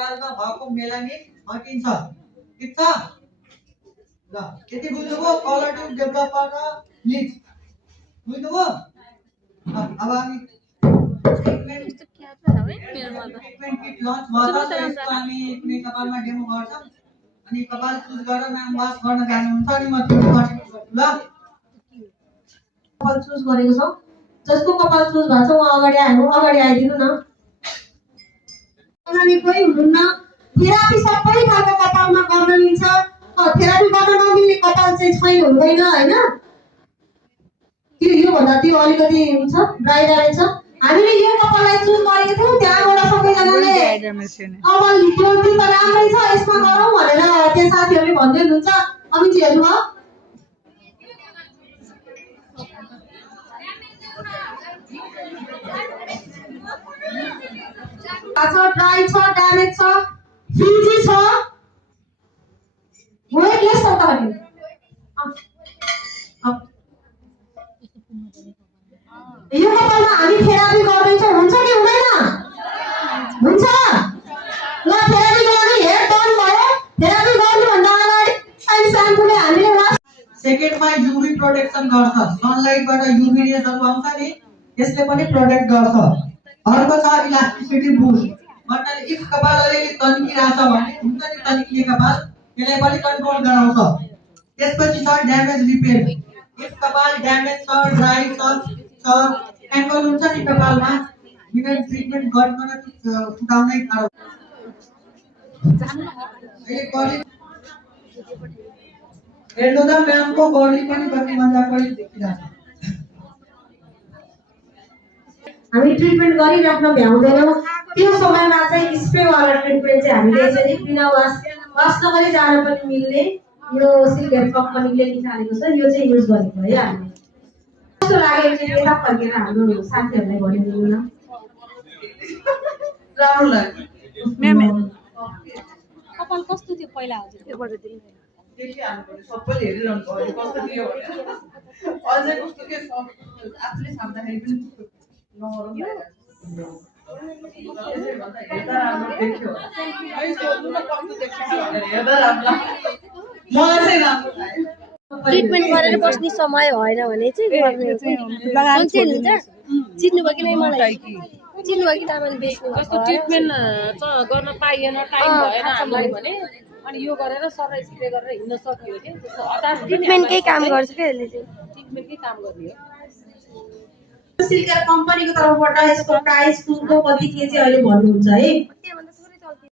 कपालमा भएको मेलानिन हटिन्छ। ठिक छ ल, यति बुझ्नुभयो? कलर ट्युब डेभलपर र ब्लिच बुझ्नुभयो? अब हामी ट्रिटमेन्ट किट लन्च भयो त यसको हामी कुनै कपालमा डेमो गर्छौँ। अनि कपाल चुज गरेर नाम वास गर्न जानुहुन्छ अनि म त्यो कन्टिन्यू गर्छु ल। कपाल चुज गरेको छ, जसको कपाल चुज भएको छ उहाँ अगाडि आइदिनु न। कोही हुनुहुन्न, थेरापी सबै खालको कपालमा गर्न मिल्छ। थेरापी गर्न नमिल्ने कपाल चाहिँ छैन, हुँदैन होइन। योभन्दा त्यो अलिकति हुन्छ ड्राई रहेछ। हामीले यो कपाललाई चुज गरेको थियौँ, त्यहाँबाट सबैजनाले कपाल त्यो त राम्रै छ यसमा गरौँ भनेर त्यो साथीहरूले भन्दै हुनुहुन्छ। अमितजी हेर्नुभयो? ड्राई छ, ड्यामेज छ, फ्रिजी छ, वेटलेस छ त अनि यो कपालमा हामी थेरापी गर्दैछौँ, हुन्छ कि हुँदैन? हुन्छ ल। थेरापीको लागि हेयर टर्न भयो। थेरापी गर्नुभन्दा अगाडि स्याम्पूले हामीले सेकेन्डमा युभी प्रोटेक्सन गर्छ। सनलाइटबाट युभी रेजहरू आउँछ नि, यसले पनि प्रोटेक्ट गर्छ। अर्को छ इलास्टिसिटी बुस्ट, मतलब इफ कपाल अलिअलि तन्किरहेछ भने हुन्छ नि तन्किने कपाल, त्यसलाई पनि कन्ट्रोल गराउँछ। त्यसपछि छ ड्यामेज रिपेयर। इफ कपाल ड्यामेज छ, ड्राई छ, एङ्गल हुन्छ नि कपालमा, बिना ट्रिटमेन्ट गर्न फुटाउनै गाह्रो। हेर्नु त म्यामको गर्ली पनि कति मजाले देखिरहेछ। हामी ट्रिटमेन्ट गरिराख्न भ्याउँदैनौँ, त्यो समयमा चाहिँ स्प्रेवाला ट्रिटमेन्ट चाहिँ हामीले यसरी बिना वास नगरी जान पनि मिल्ने यो सिल्भर कम्पनीले निकालेको छ, यो चाहिँ युज गरेको है हामीले। कस्तो लाग्यो चाहिँ यता फर्केर हाम्रो साथीहरूलाई भनिदिनु न। राम्रो लाग्यो म्याम। कपाल कस्तो थियो पहिला हजुर? त्योबाट दिनु देखिहाल्नु सबैले हेरिरहनु भयो कस्तो थियो भने। अझै कस्तो के आफूले छाम्दाखेरि पनि नरम भइरहेको ट्रिटमेन्ट गरेर बस्ने समय भएन भने चाहिँ चिन्नुभयो कि नै? मलाई चिन्नुभयो कि तामाले बेच्नु कस्तो ट्रिटमेन्ट गर्न पाइएन, टाइम भएन हामीलाई भने अनि यो गरेर सबै स्प्रे गरेर हिँड्न सकियो के। ट्रिटमेन्टकै काम गर्छ के यसले चाहिँ, ट्रिटमेन्टकै काम गर्ने हो। सिल्कर कम्पनीको तर्फबाट यसको प्राइस कति के चाहिँ अहिले भन्नुहुन्छ है?